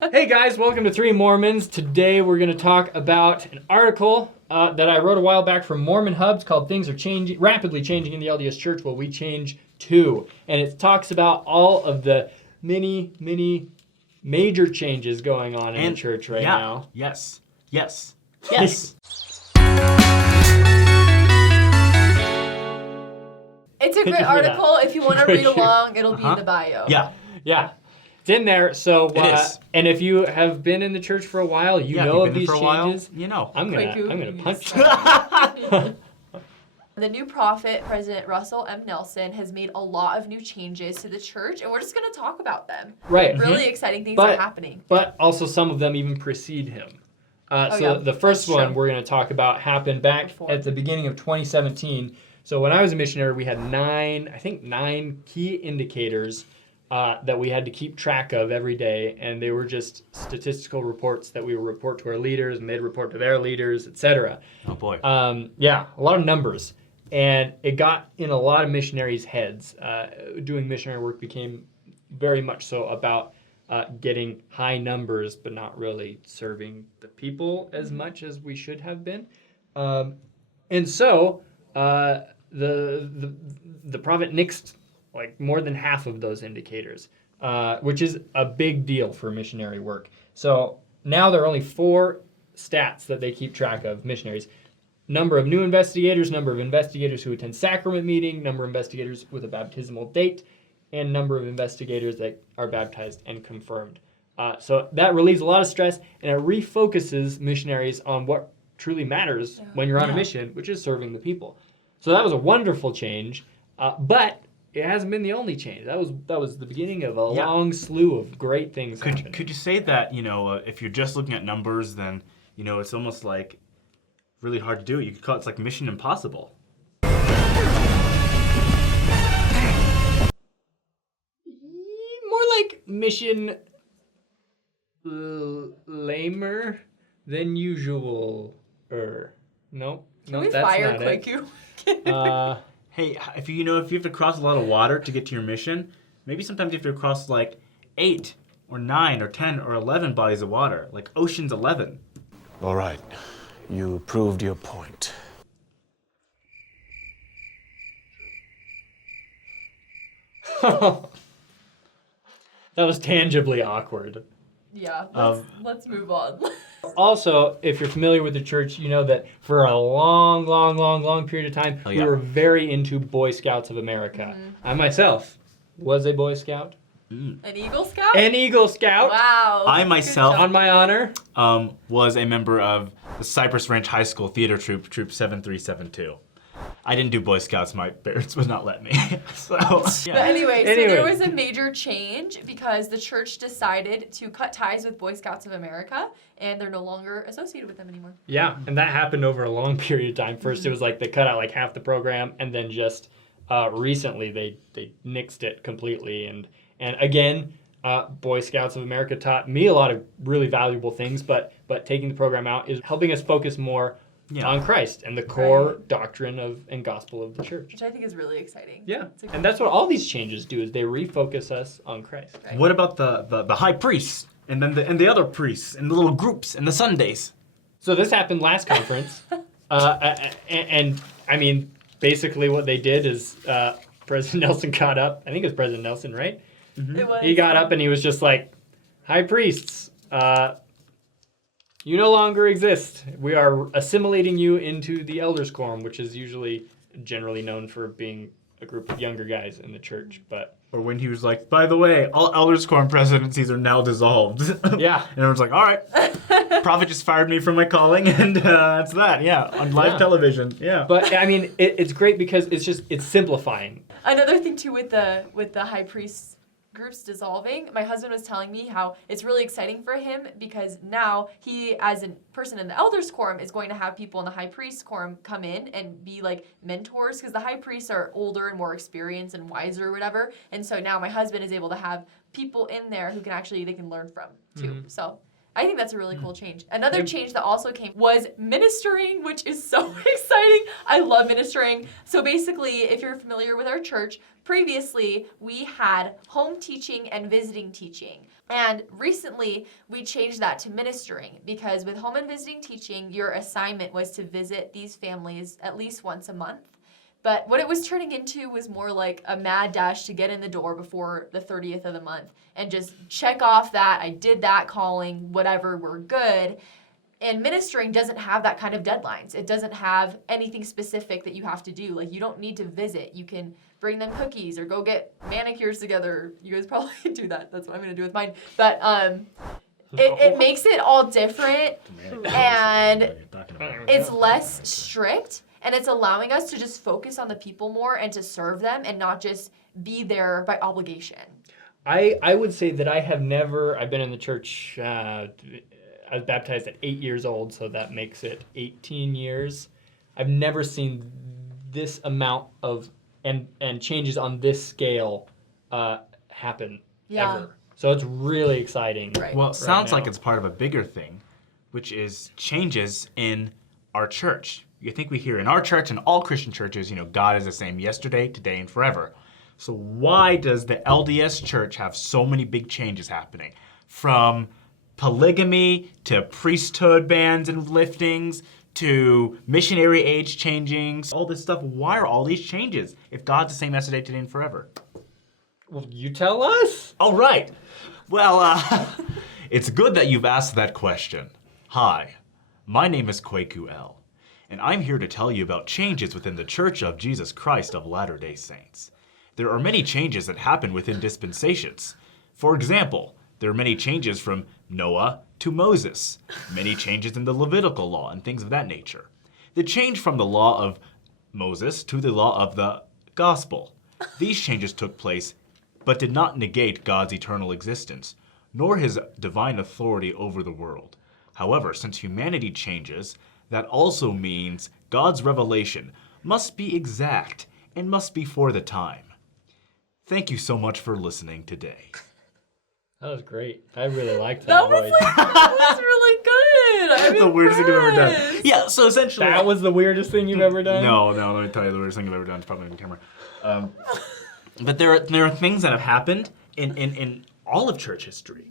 Hey guys, welcome to Three Mormons. Today we're going to talk about an article that I wrote a while back from Mormon Hubs called Things Are Rapidly Changing in the LDS Church. Well, we change too. And it talks about all of the many major changes going on in the church right now. Yes. It's a great article. If you want to read along, it'll be in the bio. Yeah. It's in there, so and if you have been in the church for a while, you know of these changes. You know. I'm gonna punch you. The new prophet, President Russell M. Nelson, has made a lot of new changes to the church, and we're just going to talk about them. Right. Really exciting things are happening. But also some of them even precede him. The first one we're going to talk about happened back at the beginning of 2017. So when I was a missionary, we had nine key indicators that we had to keep track of every day, and they were just statistical reports that we would report to our leaders, and they'd report to their leaders, etc. Oh boy. A lot of numbers, and it got in a lot of missionaries' heads. Doing missionary work became very much so about getting high numbers, but not really serving the people as much as we should have been. And so the prophet nixed like more than half of those indicators, which is a big deal for missionary work. So now there are only 4 stats that they keep track of, missionaries. Number of new investigators, number of investigators who attend sacrament meeting, number of investigators with a baptismal date, and number of investigators that are baptized and confirmed. So that relieves a lot of stress, and it refocuses missionaries on what truly matters when you're on a mission, which is serving the people. So that was a wonderful change, but it hasn't been the only change. That was the beginning of a long slew of great things happening. Could you say that, if you're just looking at numbers, then, it's almost like really hard to do it. You could call it like mission impossible. More like mission lamer than usual. No, Can we that's fire not Quaku? Hey, if you have to cross a lot of water to get to your mission, maybe sometimes you have to cross like 8 or 9 or 10 or 11 bodies of water, like Ocean's 11. All right, you proved your point. That was tangibly awkward. Yeah, let's move on. Also, if you're familiar with the church, you know that for a long period of time, we were very into Boy Scouts of America. Mm-hmm. I myself was a Boy Scout. An Eagle Scout? An Eagle Scout. Wow. I myself, on my honor, was a member of the Cypress Ranch High School Theater Troop 7372. I didn't do Boy Scouts. My parents would not let me. But anyway, so there was a major change because the church decided to cut ties with Boy Scouts of America, and they're no longer associated with them anymore. Yeah, and that happened over a long period of time. First, it was like they cut out like half the program, and then just recently they nixed it completely. And again, Boy Scouts of America taught me a lot of really valuable things, but taking the program out is helping us focus more on Christ and the core doctrine and gospel of the church. Which I think is really exciting. Yeah, and that's what all these changes do, is they refocus us on Christ. Right. What about the high priests and then the other priests and the little groups and the Sundays? So this happened last conference, and I mean, basically what they did is President Nelson got up. I think it was President Nelson, right? Mm-hmm. It was. He got up and he was just like, "High priests, you no longer exist. We are assimilating you into the elders' quorum," which is generally known for being a group of younger guys in the church. Or when he was like, "By the way, all elders' quorum presidencies are now dissolved." Yeah. And everyone's like, "All right, prophet just fired me from my calling," and that's that. Yeah, on live television. Yeah. But I mean, it's great because it's simplifying. Another thing too with the high priests groups dissolving, my husband was telling me how it's really exciting for him because now he, as a person in the elders quorum, is going to have people in the high priest quorum come in and be like mentors, because the high priests are older and more experienced and wiser or whatever. And so now my husband is able to have people in there who they can learn from too. Mm-hmm. So I think that's a really cool change. Another change that also came was ministering, which is so exciting. I love ministering. So basically, if you're familiar with our church, previously we had home teaching and visiting teaching. And recently, we changed that to ministering because with home and visiting teaching, your assignment was to visit these families at least once a month. But what it was turning into was more like a mad dash to get in the door before the 30th of the month and just check off that I did that calling, whatever, we're good. And ministering doesn't have that kind of deadlines. It doesn't have anything specific that you have to do. Like, you don't need to visit. You can bring them cookies or go get manicures together. You guys probably do that. That's what I'm going to do with mine. But it makes it all different, and it's less strict, and it's allowing us to just focus on the people more and to serve them and not just be there by obligation. I would say that I've been in the church, I was baptized at 8 years old, so that makes it 18 years. I've never seen this amount of and changes on this scale happen ever. So it's really exciting. Right. Well, it sounds now. like it's part of a bigger thing, which is changes in our church. You think we hear in our church and all Christian churches, God is the same yesterday, today, and forever. So why does the LDS Church have so many big changes happening? From polygamy to priesthood bans and liftings to missionary age changings, all this stuff. Why are all these changes if God's the same yesterday, today, and forever? Well, you tell us. All right. Well, it's good that you've asked that question. Hi, my name is Kwaku L, and I'm here to tell you about changes within the Church of Jesus Christ of Latter-day Saints. There are many changes that happen within dispensations. For example, there are many changes from Noah to Moses, many changes in the Levitical law and things of that nature. The change from the law of Moses to the law of the gospel. These changes took place, but did not negate God's eternal existence, nor his divine authority over the world. However, since humanity changes, that also means God's revelation must be exact and must be for the time. Thank you so much for listening today. That was great. I really liked that, That was voice. that was really good. I'm The weirdest thing I've ever done. impressed. Yeah, so essentially... That was the weirdest thing you've ever done? No, let me tell you the weirdest thing I've ever done. It's probably on camera. But there are things that have happened in all of church history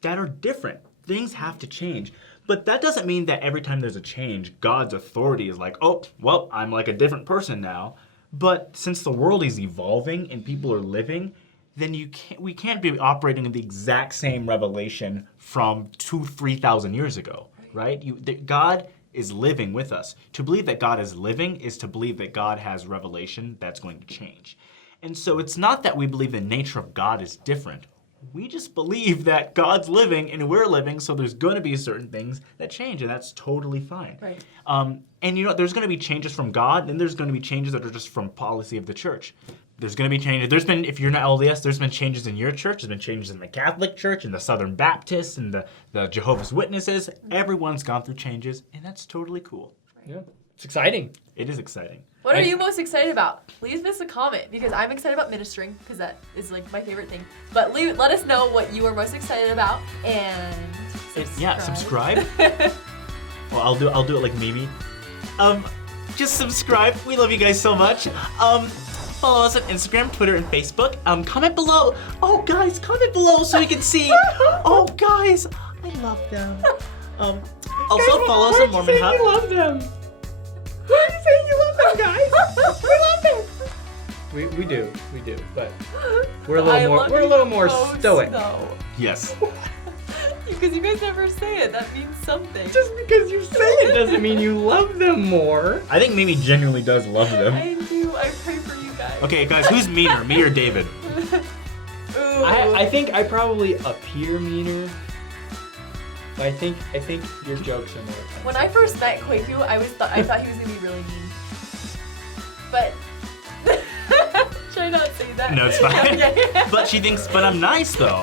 that are different. Things have to change. But that doesn't mean that every time there's a change, God's authority is like, oh, well, I'm like a different person now. But since the world is evolving and people are living, then we can't be operating in the exact same revelation from 2,000-3,000 years ago, right? God is living with us. To believe that God is living is to believe that God has revelation that's going to change. And so it's not that we believe the nature of God is different. We just believe that God's living and we're living, so there's going to be certain things that change, and that's totally fine. Right. And there's going to be changes from God, and there's going to be changes that are just from policy of the church. There's going to be changes. If you're not LDS, there's been changes in your church. There's been changes in the Catholic Church, and the Southern Baptists, and the Jehovah's Witnesses. Everyone's gone through changes, and that's totally cool. Yeah. It's exciting. It is exciting. What are you most excited about? Leave us a comment because I'm excited about ministering because that is like my favorite thing. But let us know what you are most excited about and subscribe. Yeah, subscribe. Well, I'll do it like Mimi. Just subscribe. We love you guys so much. Follow us on Instagram, Twitter, and Facebook. Comment below. Oh, guys, comment below so we can see. Oh, guys, I love them. Also follow us on Mormon Hub. You love them. Why are you saying you love them, guys? We love them. We do, but we're a little more stoic. Yes. Because you guys never say it. That means something. Just because you say it doesn't mean you love them more. I think Mimi genuinely does love them. I do. I pray for you guys. Okay, guys, who's meaner, me or David? Ooh. I think I probably appear meaner. But I think your jokes are more offensive. When I first met Kwaku, I thought he was gonna be really mean. But should I not say that? No, it's fine. Okay. But she thinks, but I'm nice though.